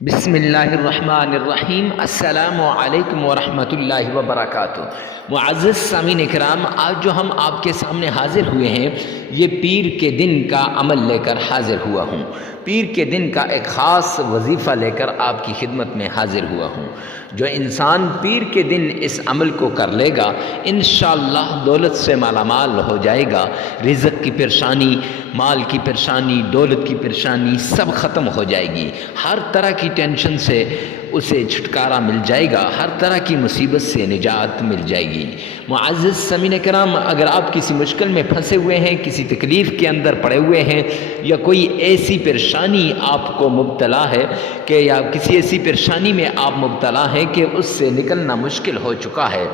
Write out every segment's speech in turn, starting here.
بسم اللہ الرحمن الرحیم۔ السلام علیکم ورحمۃ اللہ وبرکاتہ۔ معزز سامعین کرام، آج جو ہم آپ کے سامنے حاضر ہوئے ہیں یہ پیر کے دن کا عمل لے کر حاضر ہوا ہوں۔ پیر کے دن کا ایک خاص وظیفہ لے کر آپ کی خدمت میں حاضر ہوا ہوں۔ جو انسان پیر کے دن اس عمل کو کر لے گا انشاءاللہ دولت سے مالا مال ہو جائے گا۔ رزق کی پریشانی، مال کی پریشانی، دولت کی پریشانی سب ختم ہو جائے گی۔ ہر طرح کی ٹینشن سے اسے چھٹکارا مل جائے گا، ہر طرح کی مصیبت سے نجات مل جائے گی۔ معزز سامعین کرام، اگر آپ کسی مشکل میں پھنسے ہوئے ہیں، کسی تکلیف کے اندر پڑے ہوئے ہیں، یا کوئی ایسی پریشانی آپ کو مبتلا ہے کہ یا کسی ایسی پریشانی میں آپ مبتلا ہیں کہ اس سے نکلنا مشکل ہو چکا ہے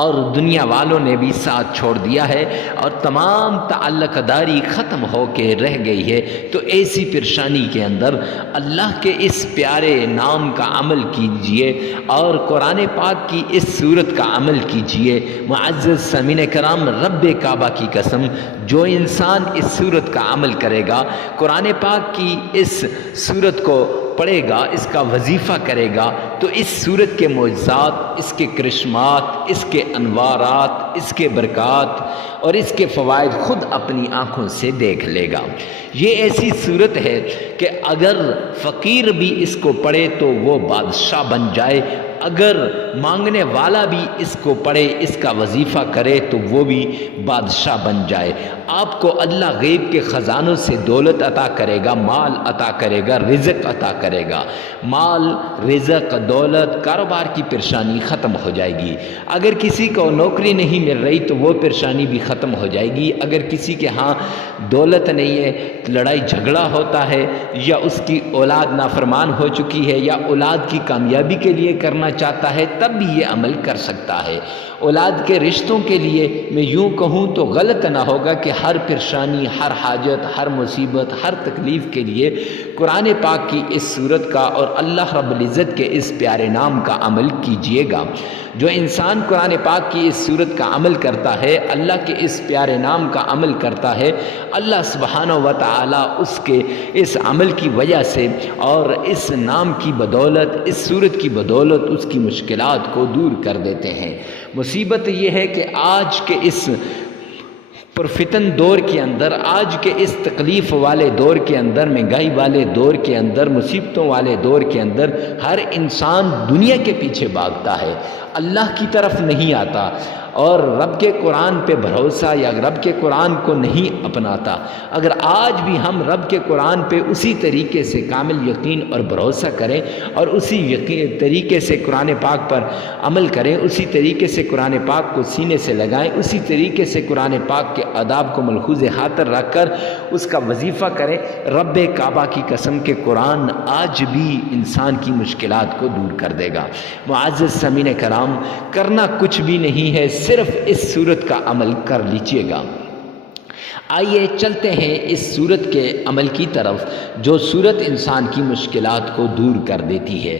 اور دنیا والوں نے بھی ساتھ چھوڑ دیا ہے اور تمام تعلق داری ختم ہو کے رہ گئی ہے، تو ایسی پریشانی کے اندر اللہ کے اس پیارے نام کا عمل کیجئے اور قرآن پاک کی اس سورت کا عمل کیجئے۔ معزز سامعین کرام، رب کعبہ کی قسم، جو انسان اس سورت کا عمل کرے گا، قرآن پاک کی اس سورت کو پڑھے گا، اس کا وظیفہ کرے گا، تو اس سورت کے معجزات، اس کے کرشمات، اس کے انوارات، اس کے برکات اور اس کے فوائد خود اپنی آنکھوں سے دیکھ لے گا۔ یہ ایسی صورت ہے کہ اگر فقیر بھی اس کو پڑھے تو وہ بادشاہ بن جائے، اگر مانگنے والا بھی اس کو پڑھے، اس کا وظیفہ کرے تو وہ بھی بادشاہ بن جائے۔ آپ کو اللہ غیب کے خزانوں سے دولت عطا کرے گا، مال عطا کرے گا، رزق عطا کرے گا۔ مال، رزق، دولت، کاروبار کی پریشانی ختم ہو جائے گی۔ اگر کسی کو نوکری نہیں مل رہی تو وہ پریشانی بھی ختم ہو جائے گی۔ اگر کسی کے ہاں دولت نہیں ہے، لڑائی جھگڑا ہوتا ہے، یا اس کی اولاد نافرمان ہو چکی ہے، یا اولاد کی کامیابی کے لیے کرنا چاہتا ہے، تب بھی یہ عمل کر سکتا ہے۔ اولاد کے رشتوں کے لیے میں یوں کہوں تو غلط نہ ہوگا کہ ہر پریشانی، ہر حاجت، ہر مصیبت، ہر تکلیف کے لیے قرآن پاک کی اس سورت کا اور اللہ رب العزت کے اس پیارے نام کا عمل کیجئے گا۔ جو انسان قرآن پاک کی اس سورت کا عمل کرتا ہے، اللہ کے اس پیارے نام کا عمل کرتا ہے، اللہ سبحانہ و تعالی اس کے اس عمل کی وجہ سے اور اس نام کی بدولت، اس سورت کی بدولت اس کی مشکلات کو دور کر دیتے ہیں۔ مصیبت یہ ہے کہ آج کے اس پرفتن دور کے اندر، آج کے اس تکلیف والے دور کے اندر، مہنگائی والے دور کے اندر، مصیبتوں والے دور کے اندر ہر انسان دنیا کے پیچھے بھاگتا ہے، اللہ کی طرف نہیں آتا اور رب کے قرآن پہ بھروسہ یا رب کے قرآن کو نہیں اپناتا۔ اگر آج بھی ہم رب کے قرآن پہ اسی طریقے سے کامل یقین اور بھروسہ کریں اور اسی طریقے سے قرآن پاک پر عمل کریں، اسی طریقے سے قرآن پاک کو سینے سے لگائیں، اسی طریقے سے قرآن پاک کے آداب کو ملحوظ خاطر رکھ کر اس کا وظیفہ کریں، رب کعبہ کی قسم کے قرآن آج بھی انسان کی مشکلات کو دور کر دے گا۔ معزز سامعین کرام، کرنا کچھ بھی نہیں ہے، صرف اس سورت کا عمل کر لیجئے گا۔ آئیے چلتے ہیں اس سورت کے عمل کی طرف، جو سورت انسان کی مشکلات کو دور کر دیتی ہے۔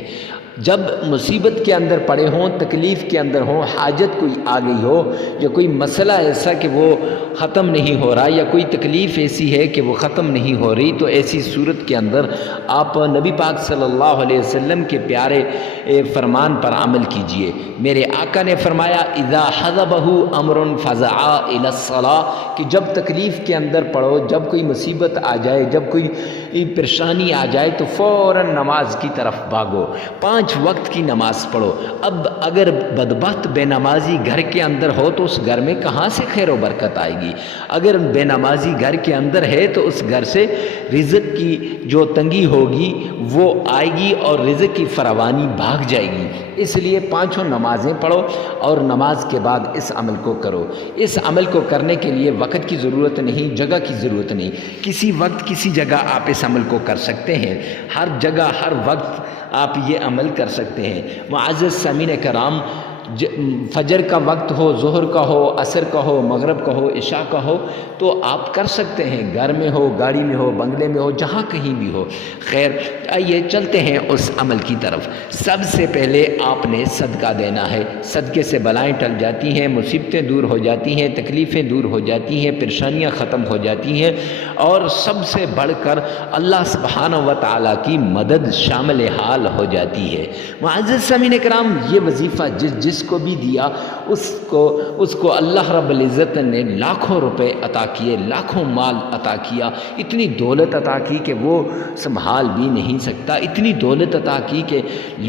جب مصیبت کے اندر پڑے ہوں، تکلیف کے اندر ہوں، حاجت کوئی آ گئی ہو، یا کوئی مسئلہ ایسا کہ وہ ختم نہیں ہو رہا، یا کوئی تکلیف ایسی ہے کہ وہ ختم نہیں ہو رہی، تو ایسی صورت کے اندر آپ نبی پاک صلی اللہ علیہ وسلم کے پیارے فرمان پر عمل کیجئے۔ میرے آقا نے فرمایا اذا حضبہ امر فزعا الی الصلاۃ، کہ جب تکلیف کے اندر پڑو، جب کوئی مصیبت آ جائے، جب کوئی پریشانی آ جائے تو فوراً نماز کی طرف بھاگو، 5 وقت کی نماز پڑھو۔ اب اگر بدبخت بے نمازی گھر کے اندر ہو تو اس گھر میں کہاں سے خیر و برکت آئے گی؟ اگر بے نمازی گھر کے اندر ہے تو اس گھر سے رزق کی جو تنگی ہوگی وہ آئے گی اور رزق کی فراوانی بھاگ جائے گی۔ اس لیے 5 نمازیں پڑھو اور نماز کے بعد اس عمل کو کرو۔ اس عمل کو کرنے کے لیے وقت کی ضرورت نہیں، جگہ کی ضرورت نہیں، کسی وقت کسی جگہ آپ اس عمل کو کر سکتے ہیں، ہر جگہ ہر وقت آپ یہ عمل کر سکتے ہیں۔ معزز سامعین کرام، فجر کا وقت ہو، ظہر کا ہو، عصر کا ہو، مغرب کا ہو، عشاء کا ہو، تو آپ کر سکتے ہیں، گھر میں ہو، گاڑی میں ہو، بنگلے میں ہو، جہاں کہیں بھی ہو۔ خیر آئیے چلتے ہیں اس عمل کی طرف۔ سب سے پہلے آپ نے صدقہ دینا ہے۔ صدقے سے بلائیں ٹل جاتی ہیں، مصیبتیں دور ہو جاتی ہیں، تکلیفیں دور ہو جاتی ہیں، پریشانیاں ختم ہو جاتی ہیں، اور سب سے بڑھ کر اللہ سبحانہ و تعالیٰ کی مدد شامل حال ہو جاتی ہے۔ معزز سامعین کرام، یہ وظیفہ جس کو بھی دیا اس کو اللہ رب العزت نے لاکھوں روپے عطا کیے، لاکھوں مال عطا کیا، اتنی دولت عطا کی کہ وہ سنبھال بھی نہیں سکتا، اتنی دولت عطا کی کہ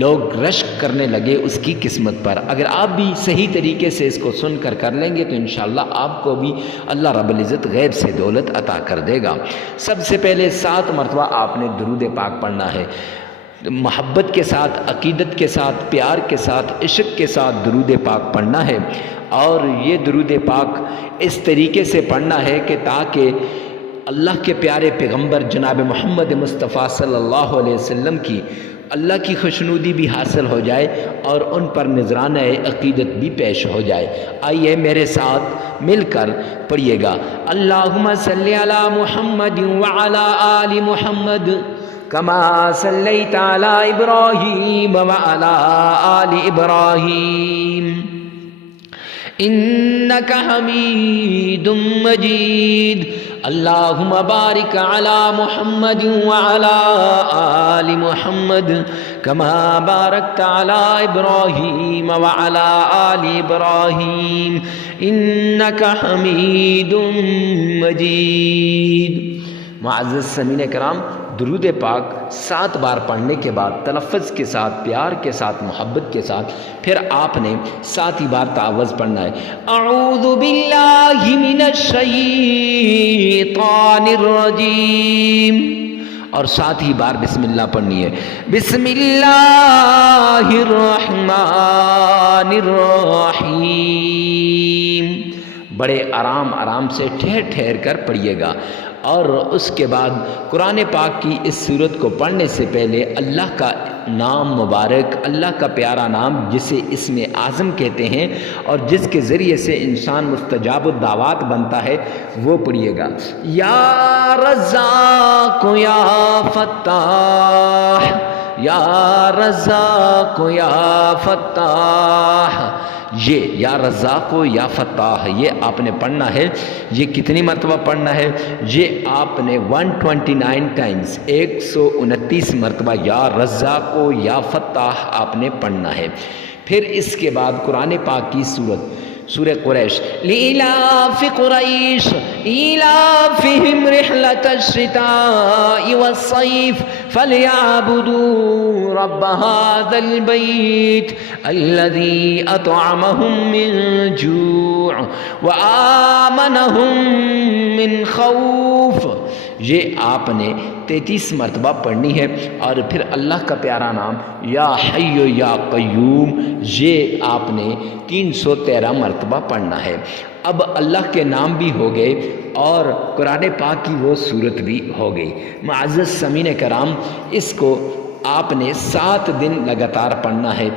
لوگ رشک کرنے لگے اس کی قسمت پر۔ اگر آپ بھی صحیح طریقے سے اس کو سن کر لیں گے تو انشاءاللہ آپ کو بھی اللہ رب العزت غیب سے دولت عطا کر دے گا۔ سب سے پہلے 7 مرتبہ آپ نے درود پاک پڑھنا ہے، محبت کے ساتھ، عقیدت کے ساتھ، پیار کے ساتھ، عشق کے ساتھ درود پاک پڑھنا ہے۔ اور یہ درود پاک اس طریقے سے پڑھنا ہے کہ تاکہ اللہ کے پیارے پیغمبر جناب محمد مصطفیٰ صلی اللہ علیہ وسلم کی اللہ کی خوشنودی بھی حاصل ہو جائے اور ان پر نذرانہ عقیدت بھی پیش ہو جائے۔ آئیے میرے ساتھ مل کر پڑھیے گا۔ اللہم صلی علی محمد وعلی آل محمد کما صلیت علی ابراہیم وعلی آل ابراہیم انک حمید مجید۔ اللہم بارک علی محمد وعلی آل محمد کما بارکت علی ابراہیم وعلی آل ابراہیم انک حمید مجید۔ معزز سامعین کرام، درود پاک 7 بار پڑھنے کے بعد تلفظ کے ساتھ، پیار کے ساتھ، محبت کے ساتھ پھر آپ نے 7 ہی بار تعوذ پڑھنا ہے۔ اعوذ باللہ من الشیطان الرجیم، اور 7 ہی بار بسم اللہ پڑھنی ہے۔ بسم اللہ الرحمن الرحیم۔ بڑے آرام سے ٹھہر کر پڑھیے گا۔ اور اس کے بعد قرآن پاک کی اس سورت کو پڑھنے سے پہلے اللہ کا نام مبارک، اللہ کا پیارا نام جسے اسم اعظم کہتے ہیں اور جس کے ذریعے سے انسان مستجاب الدعوات بنتا ہے، وہ پڑھیے گا۔ یا رزاق یا فتاح، یا رزاق یا فتاح۔ یہ یا رزاق و یا فتاح یہ آپ نے پڑھنا ہے۔ یہ کتنی مرتبہ پڑھنا ہے؟ یہ آپ نے 129 ٹائمز، 129 مرتبہ یا رزاق و یا فتاح آپ نے پڑھنا ہے۔ پھر اس کے بعد قرآن پاک کی سورہ قریش، لِإِلَافِ قُرَيْشٍ إِيلَافِهِمْ رِحْلَةَ الشِّتَاءِ وَالصَّيْفِ فَلْيَعْبُدُوا رَبَّ هَذَا الْبَيْتِ الَّذِي أَطْعَمَهُم مِّن جُوعٍ وَآمَنَهُم مِّن خَوْفٍ۔ یہ آپ نے 33 مرتبہ پڑھنی ہے۔ اور پھر اللہ کا پیارا نام یا حی یا قیوم یہ آپ نے 313 مرتبہ پڑھنا ہے۔ اب اللہ کے نام بھی ہو گئے اور قرآن پاک کی وہ صورت بھی ہو گئی۔ معزز سامعین کرام، اس کو آپ نے 7 دن لگاتار پڑھنا ہے۔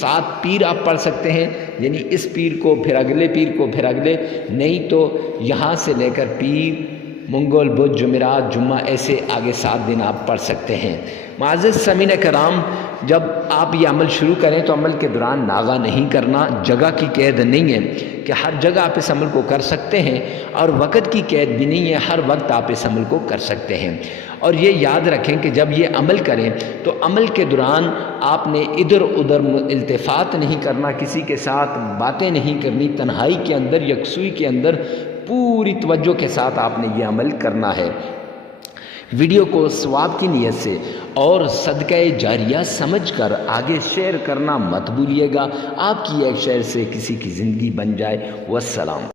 7 پیر آپ پڑھ سکتے ہیں، یعنی اس پیر کو پھر اگلے پیر کو پھر اگلے، نہیں تو یہاں سے لے کر پیر، منگل، بدھ، جمعرات، جمعہ، ایسے آگے 7 دن آپ پڑھ سکتے ہیں۔ معزز سامعین کرام، جب آپ یہ عمل شروع کریں تو عمل کے دوران ناغہ نہیں کرنا، جگہ کی قید نہیں ہے کہ ہر جگہ آپ اس عمل کو کر سکتے ہیں، اور وقت کی قید بھی نہیں ہے، ہر وقت آپ اس عمل کو کر سکتے ہیں۔ اور یہ یاد رکھیں کہ جب یہ عمل کریں تو عمل کے دوران آپ نے ادھر ادھر التفات نہیں کرنا، کسی کے ساتھ باتیں نہیں کرنی، تنہائی کے اندر، یکسوئی کے اندر پوری توجہ کے ساتھ آپ نے یہ عمل کرنا ہے۔ ویڈیو کو ثواب کی نیت سے اور صدقہ جاریہ سمجھ کر آگے شیئر کرنا مت بھولیے گا۔ آپ کی ایک شیئر سے کسی کی زندگی بن جائے۔ والسلام۔